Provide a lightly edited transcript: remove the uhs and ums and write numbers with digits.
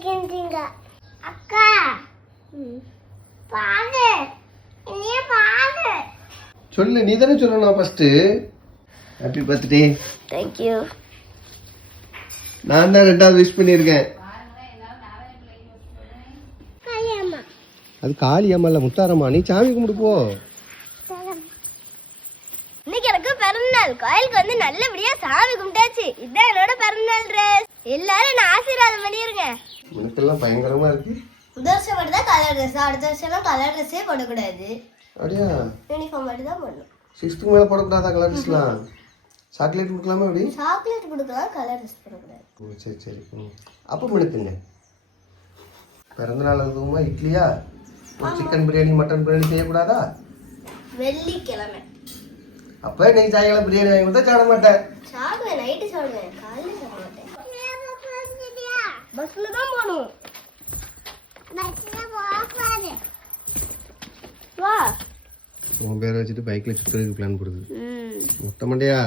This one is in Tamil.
இருக்கின்றீங்க அக்கா. பாரு நீ பாரு. சொல்லு, நீ தானே சொல்லணும் first. Happy birthday. Thank you. நான் தான் ரெண்டாவது விஷ் பண்ணியிருக்கேன். காளியம்மா. அது காளியம்மா இல்ல, முத்தாரம்மா. நீ சாமி கும்பிடு போ. இன்னைக்கு எனக்கு பிறந்தநாள். கோயிலுக்கு வந்து நல்லபடியா சாமி கும்பிட்டாச்சு. இதான் என்னோட பிறந்தநாள் ட்ரெஸ். எல்லாரும் நான் ஆசீர்வாதம் பண்ணிருங்க. உனக்கெல்லாம் பயங்கரமா இருக்கு. முதல் வருஷம் மட்டும் தான் கலர் ட்ரெஸ், அடுத்த வருஷம் கலர் ட்ரெஸ்ஸே போடக்கூடாது. அப்படியா? யூனிஃபார்ம் மட்டும் தான் போடணும். 6th மேல போடக்கூடாதா கலர் ட்ரெஸ்லாம்? சாக்லேட் கொடுக்கலாமா? எப்படி சாக்லேட் கொடுக்கலாம், கலர் ட்ரெஸ் போடக்கூடாது. சரி சரி. அப்போ மினுக்குங்க. பிறந்தநாள் அதுவுமா இட்லியா? சிக்கன் பிரியாணி மட்டன் பிரியாணி செய்யக்கூடாதா? வெள்ளிக்கிழமை. அப்போ நீ சாயங்காலம் பிரியாணி வாங்கி கொடுத்தா சாப்பிட மாட்டேன். சாப்பிடுவேன், நைட்டு சாப்பிடுவேன், காலையில் சாப்பிட மாட்டேன். பஸ்ல தான் போகணும். வா. உன் பேரை வச்சுட்டு பைக்ல சுற்றுறதுக்கு பிளான் போடுது. மொத்த மண்டையா?